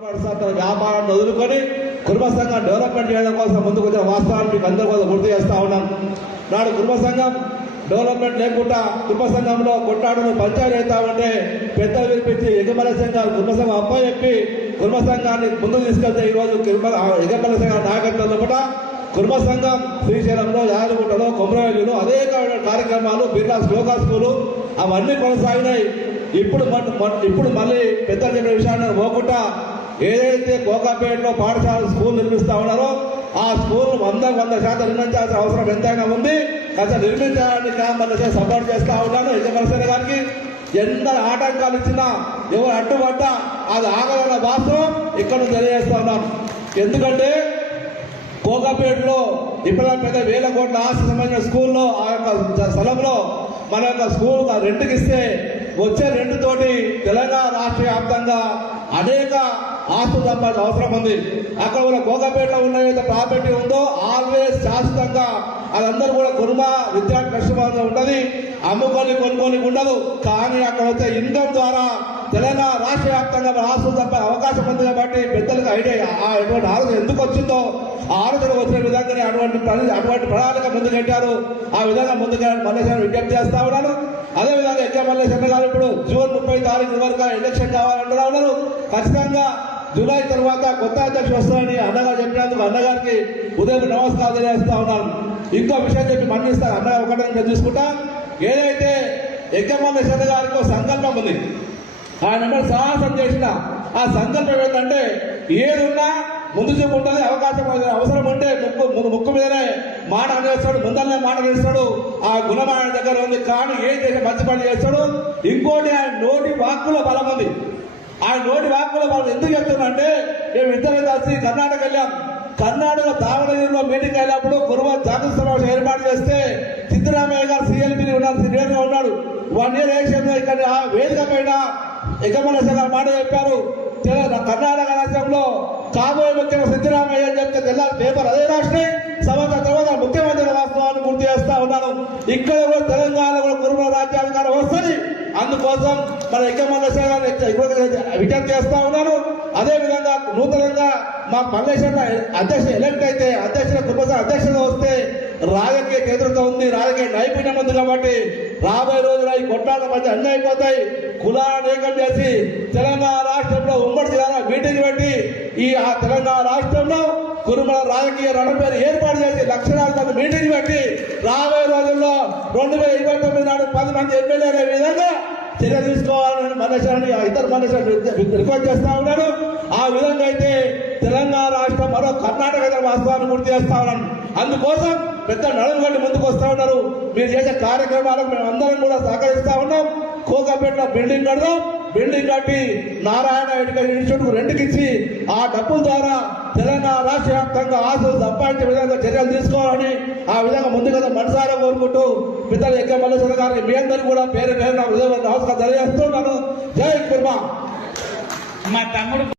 తన వ్యాపారాన్ని వదులుకొని కుటుంబ సంఘం డెవలప్మెంట్ చేయడం కోసం ముందుకు వచ్చిన వాస్తవాన్ని మీకు అందరి కోసం గుర్తు చేస్తా ఉన్నాం. నాడు కుటుంబ సంఘం డెవలప్మెంట్ లేకుండా కుటుంబ సంఘంలో కొట్లాటలు పంచాయతీ అవుతా ఉంటే పెద్దలు వినిపించి ఎగమల సంఘాలు కుటుంబ సంఘం అప్పచెప్పి కుటుంబ సంఘాన్ని ముందుకు తీసుకెళ్తే ఈరోజు ఎగమల సంఘం నాయకత్వంలో కూడా కుటుంబ సంఘం శ్రీశైలంలో యాదగుట్టలో కొమరవెల్లిలో అనేక కార్యక్రమాలు బిర్లా శ్లోకా స్కూలు అవన్నీ కొనసాగినాయి. ఇప్పుడు మళ్ళీ పెద్దలు చెప్పిన విషయాన్ని పోకుండా ఏదైతే కోకాపేటలో పాఠశాల స్కూల్ నిర్మిస్తా ఉన్నారో ఆ స్కూల్ 100% నిర్మించాల్సిన అవసరం ఎంతైనా ఉంది. కాస్త నిర్మించడానికి మళ్ళీ సపోర్ట్ చేస్తా ఉన్నాను. యజమాని గారికి ఎంత ఆటంకాలు ఇచ్చినా ఎవరు అడ్డుపడ్డా అది ఆగలన్న వాస్తవం ఇక్కడ తెలియజేస్తా ఉన్నాను. ఎందుకంటే కోకాపేటలో ఇప్పుడు పెద్ద 1000 కోట్ల ఆస్తి సంబంధించిన స్కూల్లో ఆ యొక్క స్థలంలో మన యొక్క స్కూల్ రెంట్కి ఇస్తే వచ్చే రెండుతోటి తెలంగాణ రాష్ట్ర వ్యాప్తంగా అనేక ఆస్తులు సంపాదించిన అవసరం ఉంది. అక్కడ కూడా కోకాపేటలో ఉన్న ఏదైతే ప్రాపర్టీ ఉందో ఆల్వేస్ శాశ్వతంగా అదందరూ కూడా కుటుంబ విద్యార్థి కష్టంగా ఉంటుంది. అమ్ముకొని కొనుక్కొని ఉండదు. కానీ అక్కడ వచ్చే ఇన్కమ్ ద్వారా తెలంగాణ రాష్ట్ర వ్యాప్తంగా ఆస్తులు సంపాదించే అవకాశం ఉంది. కాబట్టి పెద్దలకు ఐడియా ఎటువంటి ఆలోచన ఎందుకు వచ్చిందో ఆ ఆలోచన వచ్చిన విధంగానే అటువంటి ప్రణాళిక ముందుకెట్టారు. ఆ విధంగా ముందుకెళ్ళి మల్లేశ్వరం విజ్ఞప్తి చేస్తా ఉన్నాను. అదేవిధంగా ఎక్క మల్లేశ్వర గారు ఇప్పుడు జూన్ 30 తారీఖు వరకు ఎలక్షన్ కావాలంటున్నా ఉన్నారు. ఖచ్చితంగా జూలై తర్వాత కొత్త అధ్యక్షుడు వస్తారని అన్నగారు చెప్పినందుకు అన్నగారికి ఉదయం నమస్కారం తెలియజేస్తా ఉన్నాను. ఇంకో విషయం చెప్పి మన్నిస్తాను. అన్నగారు ఒకటే చూసుకుంటా, ఏదైతే ఎక్కమల్లేశ్వర గారికి సంకల్పం ఉంది, ఆయన సాహసం చేసిన ఆ సంకల్పం ఏంటంటే ఏదున్నా ముందు చూపు ఉంటుంది. అవసరం ఉంటే ముక్కు మీదనే మాట అనేస్తాడు, ముందరనే మాట అనేస్తాడు. ఆ గుణం ఆయన దగ్గర ఉంది. కానీ ఏం చేసే మంచి పని చేస్తాడు. ఇంకోటి ఆయన నోటి వాక్కులో బలం ఉంది. ఆయన నోటి వాక్కులో బలం ఎందుకు చెప్తున్నా మేము ఇద్దరం కలిసి కర్ణాటక వెళ్ళాం. కర్ణాటక దావణగిరిలో మీటింగ్ అయినప్పుడు కురువ జాతీయ సమావేశం ఏర్పాటు చేస్తే సిద్ధరామయ్య గారు CLP ఉన్నాడు. 1 year ఏషియా ఇక్కడ ఆ వేదిక పైన ఎగమల్లేశ్వర మాట చెప్పారు. కర్ణాటక రాష్ట్రంలో కాబోయే ముఖ్యమంత్రి సిద్ధరామయ్య అని చెప్తే తెల్లారి పేపర్ అదే రాష్ట్రం సంవత్సరం తర్వాత ముఖ్యమంత్రి వాస్తవాన్ని గుర్తు చేస్తా ఉన్నాను. ఇక్కడ కూడా తెలంగాణ కూడా కుటుంబ రాజ్యాధికారం వస్తుంది. అందుకోసం మన ఎక్కమల్లేశ్వర విజ్ఞప్తి చేస్తా ఉన్నాను. అదేవిధంగా నూతనంగా మా మల్లేశ్వర అధ్యక్షుడు ఎలక్ట్ అయితే అధ్యక్షుల కుటుంబ అధ్యక్షుడు వస్తే రాజకీయ కేంద్రంతో ఉంది, రాజకీయ నైపుణ్యం ఉంది. కాబట్టి రాబోయే రోజుల్లో ఈ కొట్లాట మధ్య అన్నీ అయిపోతాయి. కులాలను ఏకం చేసి తెలంగాణ రాష్ట్రంలో ఉమ్మడి జిల్లాలో మీటింగ్ పెట్టి ఆ తెలంగాణ రాష్ట్రంలో కురుమల రాజకీయ రణపేరు ఏర్పాటు చేసి లక్షలాది మంది మీటింగ్ పెట్టి రాబోయే రోజుల్లో 2029 నాడు 10 మంది ఎమ్మెల్యేలు అనే విధంగా చర్య తీసుకోవాలని మల్లేశ్వరాన్ని ఇతర మల్లేశ్వరాన్ని రిక్వెస్ట్ చేస్తా ఉన్నాను. ఆ విధంగా అయితే తెలంగాణ రాష్ట్రం మరో కర్ణాటక వాస్తవాన్ని గుర్తు చేస్తా ఉన్నాను. అందుకోసం పెద్ద నడుగుగడ్డి ముందుకు వస్తా ఉన్నారు. మీరు చేసే కార్యక్రమాలకు మేము అందరం కూడా సహకరిస్తా ఉన్నాం. కోకాపేటలో బిల్డింగ్ కడదాం. బిల్డింగ్ కట్టి నారాయణ ఎడ్యుకేషన్ ఇన్స్టిట్యూట్ రెండుకిచ్చి ఆ డబ్బుల ద్వారా తెలంగాణ రాష్ట్ర వ్యాప్తంగా ఆశలు సంపాదించే విధంగా చర్యలు తీసుకోవాలని ఆ విధంగా ముందుగా మనసారా కోరుకుంటూ పిల్లలు ఎక్కమల్లేశ్వర గారికి మీ అందరూ కూడా పేరు నమస్కారం తెలియజేస్తున్నాను. జై కుర్మా. మా తమ్ముడు